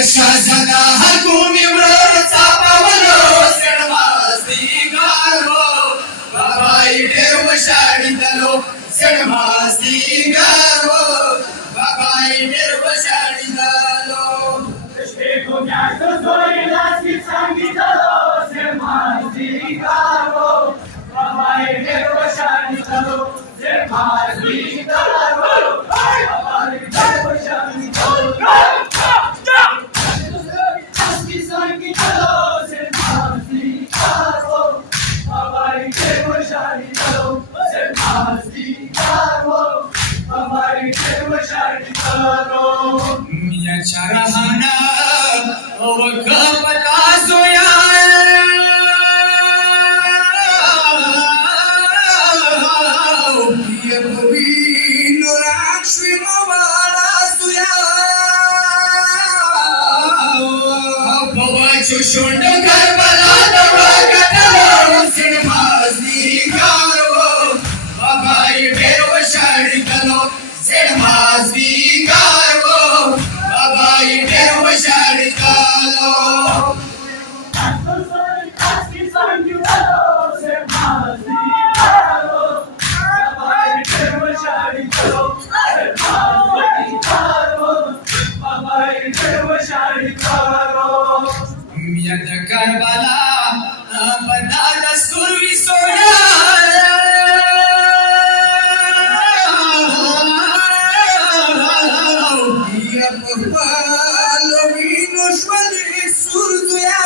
Shazana hakumi vrata pavalo sedmasti garo babai dev shadi dalo sedmasti garo babai dev shadi dalo sheko myasto zoi laski sangi dalo sedmasti garo babai dev shadi dalo sedmasti garo babai dev shadi dalo Charahana Ovakapata Soya Yabovino Rakshmi Mavala Soya Bhavachu Shunda Karbala Navakatalo Sinmasi Karo Babai Verva Shadi Kalo Sinmasi Karo Babai Verva Shadi Kalo Miyad Karbala Badada Survi Soya Yapalo Vino Shwali Surduya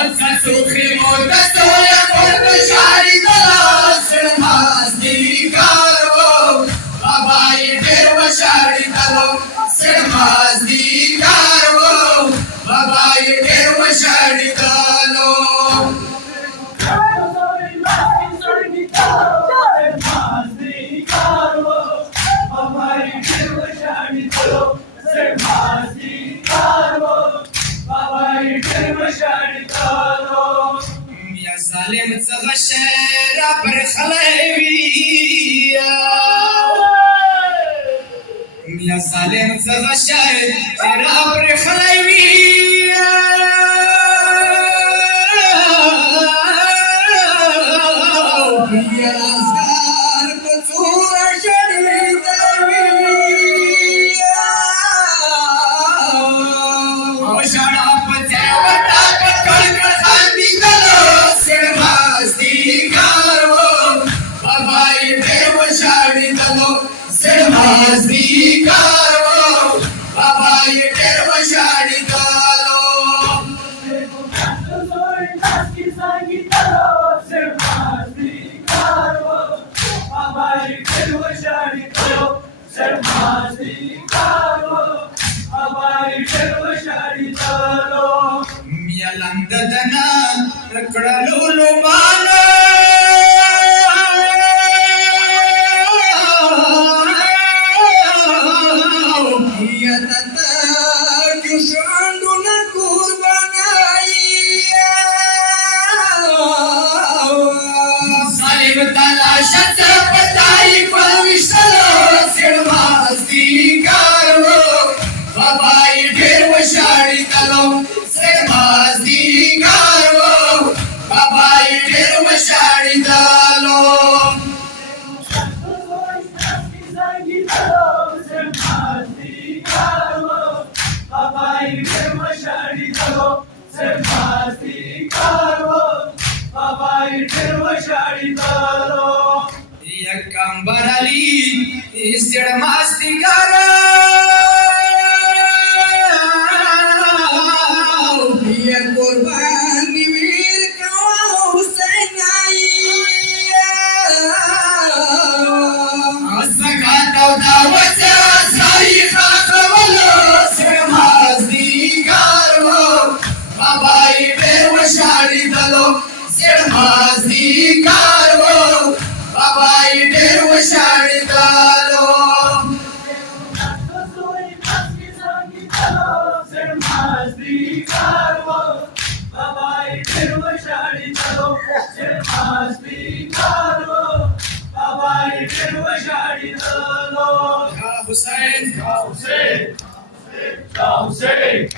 Asa Sukhi Mota Soya Korba Shari Dala Sirmasti Karo Babai Verva Shari Dalo Sirmasti Karo Babai Verva Shari Dalo يا ظالم تغشر برخلوي يا ظالم تغشر برخلوي يا زار بصورة شديدة Sedmasti Karo Babai Verva Shadi Dalo Mialanda Dana Rakadalo Bana Babai Verva Shadi Dalo Sedmasti Karo Babai Verva Shadi Dalo Yakambarali Sedmasti Karo Ya Qurban Vir Kao Husainai Asagata Dawat Sai Khawalo Sedmasti Karo Babai Verva Shadi Dalo Sedmasti Karo Babai Verva Shadi Dalo Ya Hussein,